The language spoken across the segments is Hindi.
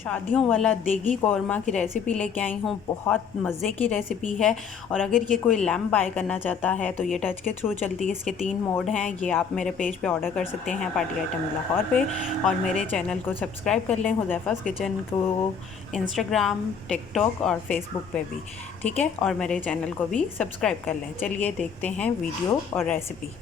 शादियों वाला देगी कौरमा की रेसिपी लेके आई हूँ। बहुत मज़े की रेसिपी है। और अगर ये कोई लैम्प बाय करना चाहता है तो ये टच के थ्रू चलती है। इसके 3 मोड हैं। ये आप मेरे पेज पे ऑर्डर कर सकते हैं पार्टी आइटम लाहौर पे। और मेरे चैनल को सब्सक्राइब कर लें, हुज़ैफ़ा's किचन को, इंस्टाग्राम, टिकटॉक और फेसबुक पे भी। ठीक है, और मेरे चैनल को भी सब्सक्राइब कर लें। चलिए देखते हैं वीडियो और रेसिपी।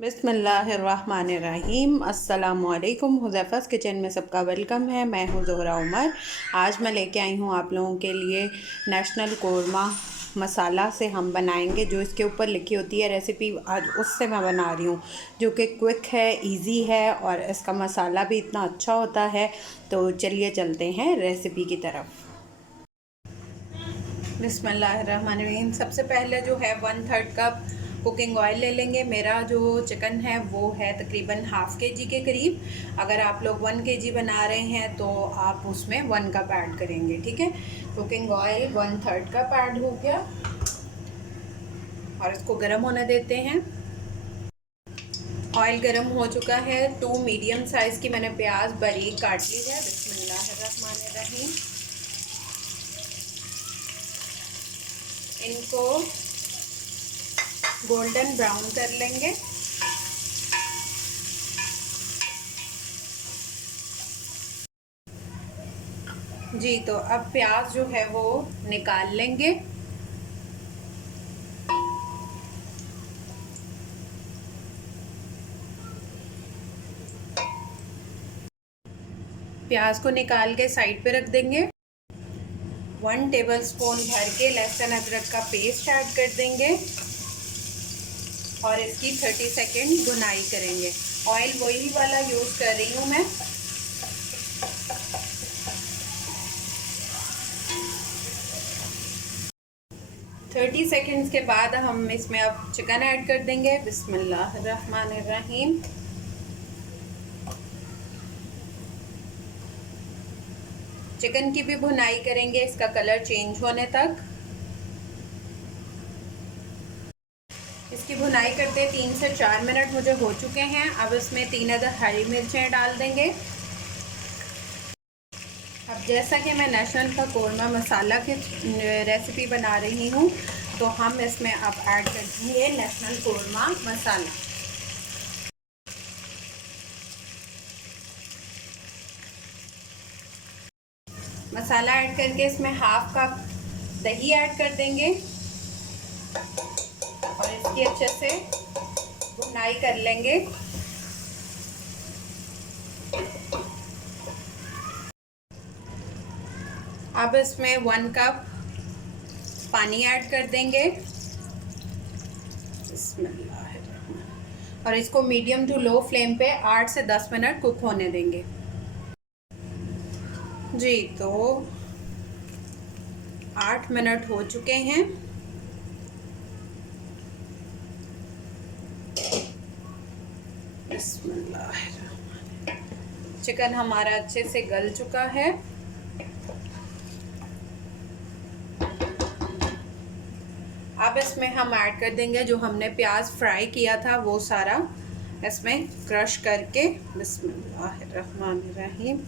बिस्मिल्लाहिर्रहमानिर्रहीम। अस्सलामुअलैकुम। हुज़ैफ़ा's किचन में सबका वेलकम है। मैं हूँ ज़ोहरा उमर। आज मैं लेके आई हूँ आप लोगों के लिए नेशनल कौरमा मसाला से हम बनाएंगे। जो इसके ऊपर लिखी होती है रेसिपी, आज उससे मैं बना रही हूँ, जो कि क्विक है, इजी है और इसका मसाला भी इतना अच्छा होता है। तो चलिए चलते हैं रेसिपी की तरफ। बिस्मिल्लाहिर्रहमानिर्रहीम। सबसे पहले जो है 1/3 कप कुकिंग ऑयल ले लेंगे। मेरा जो चिकन है वो है तकरीबन ½ kg के करीब। अगर आप लोग 1 kg बना रहे हैं तो आप उसमें 1 कप ऐड करेंगे। ठीक है, कुकिंग ऑयल 1/3 कप ऐड हो गया और इसको गर्म होने देते हैं। ऑयल गर्म हो चुका है। 2 मीडियम साइज़ की मैंने प्याज बारीक काट ली है। बिस्मिल्लाहिर्रहमानिर्रहीम। इनको गोल्डन ब्राउन कर लेंगे। जी, तो अब प्याज जो है वो निकाल लेंगे। प्याज को निकाल के साइड पे रख देंगे। 1 टेबलस्पून भर के लहसुन अदरक का पेस्ट ऐड कर देंगे और इसकी 30 सेकेंड भुनाई करेंगे। ऑयल वही वाला यूज़ कर रही हूँ मैं। थर्टी सेकेंड्स के बाद हम इसमें अब चिकन ऐड कर देंगे। बिस्मिल्लाहिर्रहमानिर्रहीम। चिकन की भी भुनाई करेंगे इसका कलर चेंज होने तक। इसकी भुनाई करते 3 से 4 मिनट मुझे हो चुके हैं। अब इसमें 3 अदद हरी मिर्चें डाल देंगे। अब जैसा कि मैं नेशनल का कौरमा मसाला की रेसिपी बना रही हूँ, तो हम इसमें अब ऐड कर देंगे नेशनल कौरमा मसाला। मसाला ऐड करके इसमें ½ कप दही ऐड कर देंगे और इसकी अच्छे से भुनाई कर लेंगे। अब इसमें 1 कप पानी ऐड कर देंगे। और इसको मीडियम टू लो फ्लेम पे 8 से 10 मिनट कुक होने देंगे। जी, तो 8 मिनट हो चुके हैं। चिकन हमारा अच्छे से गल चुका है। अब इसमें हम ऐड कर देंगे जो हमने प्याज फ्राई किया था वो सारा इसमें क्रश करके। बिस्मिल्लाहिर्रहमानिर्रहीम।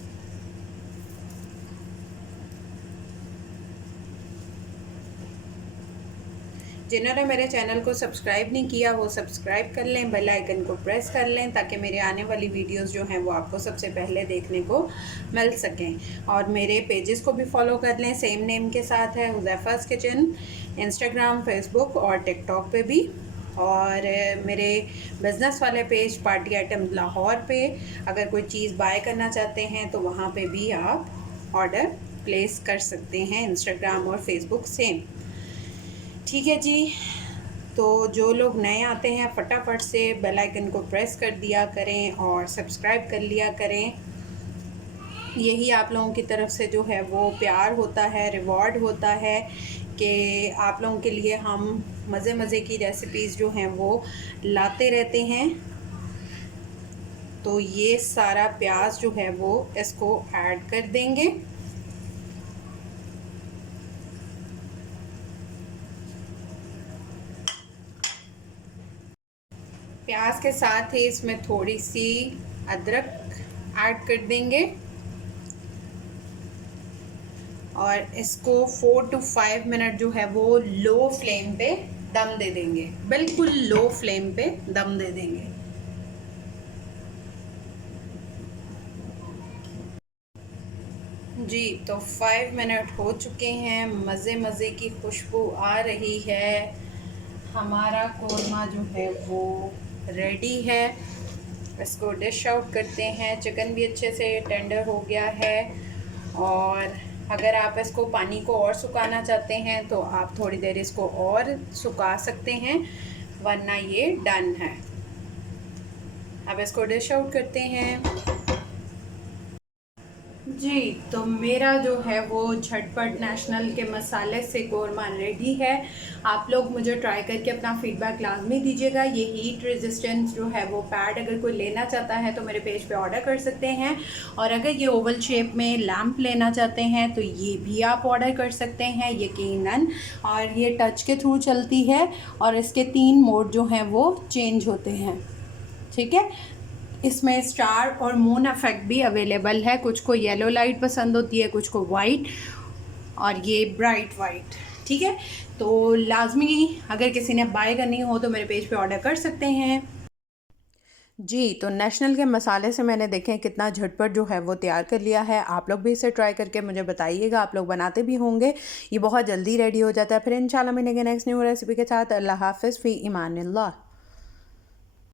जिन्होंने मेरे चैनल को सब्सक्राइब नहीं किया वो सब्सक्राइब कर लें, बेल आइकन को प्रेस कर लें ताकि मेरे आने वाली वीडियोस जो हैं वो आपको सबसे पहले देखने को मिल सकें। और मेरे पेजेस को भी फॉलो कर लें, सेम नेम के साथ है हुज़ैफ़ा's किचन, इंस्टाग्राम, फेसबुक और टिकटॉक पे भी। और मेरे बिज़नेस वाले पेज पार्टी आइटम लाहौर पे अगर कोई चीज़ बाय करना चाहते हैं तो वहाँ पे भी आप ऑर्डर प्लेस कर सकते हैं। इंस्टाग्राम और फेसबुक सेम। ठीक है जी, तो जो लोग नए आते हैं फटाफट से बेल आइकन को प्रेस कर दिया करें और सब्सक्राइब कर लिया करें। यही आप लोगों की तरफ से जो है वो प्यार होता है, रिवॉर्ड होता है कि आप लोगों के लिए हम मज़े मज़े की रेसिपीज़ जो हैं वो लाते रहते हैं। तो ये सारा प्याज जो है वो इसको ऐड कर देंगे। प्याज के साथ ही इसमें थोड़ी सी अदरक ऐड कर देंगे। और इसको 4 to 5 मिनट जो है वो लो फ्लेम पे दम दे देंगे, बिल्कुल लो फ्लेम पे दम दे देंगे। जी तो 5 मिनट हो चुके हैं, मज़े मज़े की खुशबू आ रही है, हमारा कोरमा जो है वो रेडी है। इसको डिश आउट करते हैं। चिकन भी अच्छे से टेंडर हो गया है, और अगर आप इसको पानी को और सुखाना चाहते हैं तो आप थोड़ी देर इसको और सुखा सकते हैं, वरना ये डन है। अब इसको डिश आउट करते हैं। जी तो मेरा जो है वो झटपट नेशनल के मसाले से कोरमा रेडी है। आप लोग मुझे ट्राई करके अपना फीडबैक लाजमी दीजिएगा। ये हीट रेजिस्टेंस जो है वो पैड अगर कोई लेना चाहता है तो मेरे पेज पे ऑर्डर कर सकते हैं, और अगर ये ओवल शेप में लैम्प लेना चाहते हैं तो ये भी आप ऑर्डर कर सकते हैं यकीनन। और ये टच के थ्रू चलती है, और इसके 3 मोड जो हैं वो चेंज होते हैं, ठीक है। इसमें स्टार और मून इफेक्ट भी अवेलेबल है। कुछ को येलो लाइट पसंद होती है, कुछ को वाइट, और ये ब्राइट वाइट, ठीक है। तो लाजमी अगर किसी ने बाय करनी हो तो मेरे पेज पे ऑर्डर कर सकते हैं। जी तो नेशनल के मसाले से मैंने देखें कितना झटपट जो है वो तैयार कर लिया है। आप लोग भी इसे ट्राई करके मुझे बताइएगा, आप लोग बनाते भी होंगे। ये बहुत जल्दी रेडी हो जाता है। फिर इंशाल्लाह मिलेंगे नेक्स्ट न्यू रेसिपी के साथ। अल्लाह हाफ़िज़ फ़ी इमानिल्लाह।